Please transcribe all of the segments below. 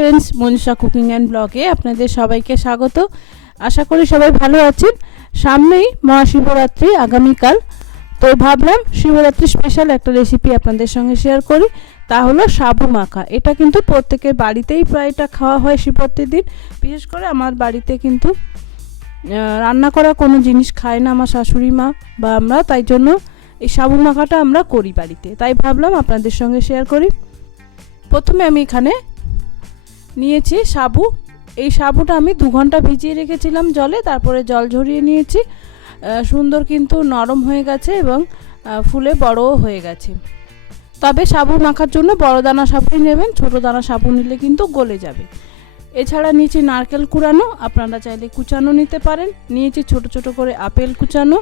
Friends, Manisha cooking and ব্লগে আপনাদের সবাইকে স্বাগত। আশা করি সবাই ভালো আছেন। সামনেই মহাশিবরাত্রি আগামীকাল, তো ভাবলাম শিবরাত্রি স্পেশাল একটা রেসিপি আপনাদের সঙ্গে শেয়ার করি। তা হলো সাবু মাখা। এটা কিন্তু প্রত্যেকের বাড়িতেই প্রায় এটা খাওয়া হয় শিবরাত্রির দিন। বিশেষ করে আমার বাড়িতে কিন্তু রান্না করা কোনো জিনিস খায় না আমার শাশুড়ি মা বা আমরা, তাই জন্য এই সাবু মাখাটা আমরা করি বাড়িতে, তাই ভাবলাম আপনাদের সঙ্গে শেয়ার করি। প্রথমে আমি এখানে নিয়েছি সাবু। এই সাবুটা আমি 2 ঘন্টা ভিজিয়ে রেখেছিলাম জলে, তারপরে জল ঝরিয়ে নিয়েছি। সুন্দর কিন্তু নরম হয়ে গেছে এবং ফুলে বড়ও হয়ে গেছে। তবে সাবু মাখার জন্য বড় দানা সাবুই নেবেন, ছোট দানা সাবু নিলে কিন্তু গলে যাবে। এছাড়া নিয়েছি নারকেল কুড়ানো, আপনারা চাইলে কুচানো নিতে পারেন। নিয়েছি ছোট ছোট করে আপেল কুচানো,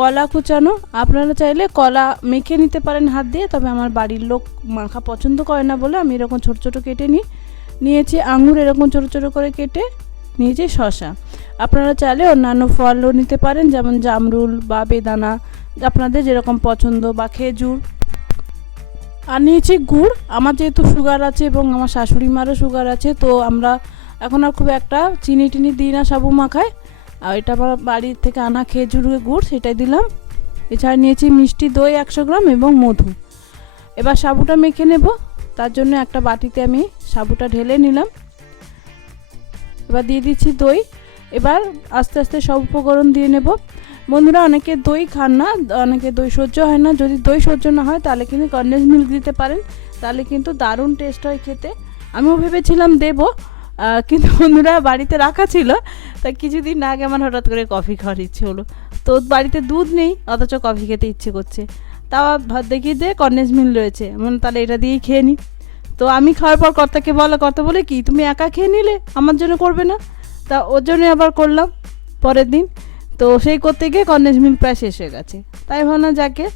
কলা কুচানো, আপনারা চাইলে কলা মেখে নিতে পারেন হাত দিয়ে, তবে আমার বাড়ির লোক মাখা পছন্দ করে না বলে আমি এরকম ছোট ছোট কেটে নিয়েছি। আঙুর এরকম ছোট ছোট করে কেটে নিয়েছি। শসা, আপনারা চাইলে অন্যান্য ফলও নিতে পারেন, যেমন জামরুল বা বেদানা, আপনাদের যেরকম পছন্দ, বা খেজুর। আর নিয়েছি গুড়। আমার যেহেতু সুগার আছে এবং আমার শাশুড়ি মারও সুগার আছে, তো আমরা এখন আর খুব একটা চিনি টিনি দিই না সাবু মাখায়। আর এটা আমার বাড়ির থেকে আনা খেজুরের গুড়, সেটাই দিলাম। এছাড়া নিয়েছি মিষ্টি দই 100 গ্রাম এবং মধু। এবার সাবুটা মেখে নেব, তার জন্য একটা বাটিতে আমি সাবুটা ঢেলে নিলাম। এবার দিয়ে দিচ্ছি দই। এবার আস্তে আস্তে সব উপকরণ দিয়ে নেব। বন্ধুরা, অনেকে দই খান না, অনেকে দই সহ্য হয় না। যদি দই সহ্য না হয় তাহলে কিন্তু কনডেন্স মিল্ক দিতে পারেন, তাহলে কিন্তু দারুণ টেস্ট হয় খেতে। আমিও ভেবেছিলাম দেব, কিন্তু বন্ধুরা বাড়িতে রাখা ছিল, তাই কিছুদিন আগে আমার হঠাৎ করে কফি খাওয়ার ইচ্ছে হলো। তো বাড়িতে দুধ নেই, অথচ কফি খেতে ইচ্ছে করছে। তাও দেখি যে কনডেন্স মিল্ক রয়েছে, তাহলে এটা দিয়েই খেয়ে নিই। তো আমি খাওয়ার পর কর্তাকে কর্তা বলে কি, তুমি একা খেয়ে নিলে, আমার জন্য করবে না? তা ওর জন্য আবার করলাম পরের দিন। তো সেই করতে গিয়ে কনডেন্স মিল্ক প্রায় শেষ হয়ে গেছে, তাই ভাবলাম যাকে।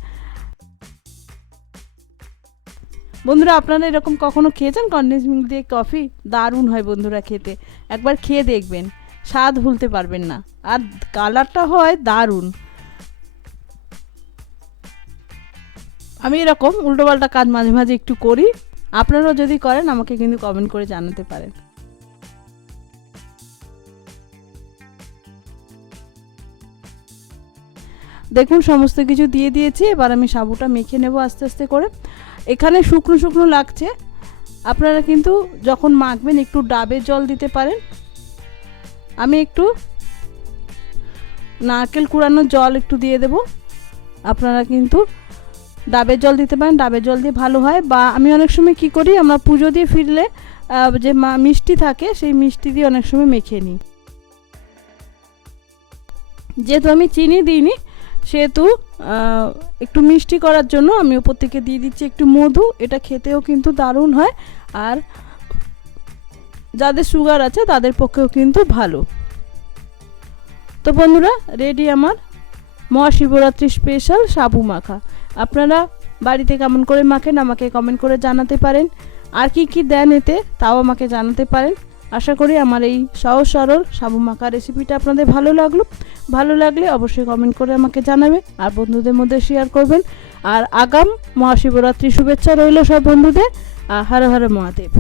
বন্ধুরা, আপনারা এরকম কখনো খেয়েছেন কনডেন্স মিল্ক দিয়ে কফি? দারুণ হয় বন্ধুরা খেতে, একবার খেয়ে দেখবেন, স্বাদ ভুলতে পারবেন না। আর কালারটা হয় দারুণ। আমি এরকম উল্টোপাল্টা কাজ মাঝে মাঝে একটু করি, আপনারাও যদি করেন আমাকে কিন্তু কমেন্ট করে জানাতে পারেন। দেখুন সমস্ত কিছু দিয়ে দিয়েছি। এবার আমি সাবুটা মেখে নেব আস্তে আস্তে করে। এখানে শুকনো শুকনো লাগছে, আপনারা কিন্তু যখন মাখবেন একটু ডাবের জল দিতে পারেন। আমি একটু নারকেল কুড়ানোর জল একটু দিয়ে দেব, আপনারা কিন্তু ডাবের জল দিতে পারেন, ডাবের জল দিয়ে ভালো হয়। বা আমি অনেক সময় কি করি, আমরা পুজো দিয়ে ফিরলে যে মিষ্টি থাকে, সেই মিষ্টি দিয়ে অনেক সময় মেখে নিই। যেহেতু আমি চিনি দিইনি, সেহেতু একটু মিষ্টি করার জন্য আমি উপর থেকে দিয়ে দিচ্ছি একটু মধু। এটা খেতেও কিন্তু দারুণ হয়, আর যাদের সুগার আছে তাদের পক্ষেও কিন্তু ভালো। তো বন্ধুরা, রেডি আমার মহাশিবরাত্রি স্পেশাল সাবু মাখা। আপনারা বাড়িতে কেমন করে মাখেন আমাকে কমেন্ট করে জানাতে পারেন, আর কি কি দেন এতে তাও আমাকে জানাতে পারেন। আশা করি আমার এই সহজ সরল সাবু মাখা রেসিপিটা আপনাদের ভালো লাগলে অবশ্যই কমেন্ট করে আমাকে জানাবেন, আর বন্ধুদের মধ্যে শেয়ার করবেন। আর আগাম মহাশিবরাত্রি শুভেচ্ছা রইল সব বন্ধুদের। হর হর মহাদেব।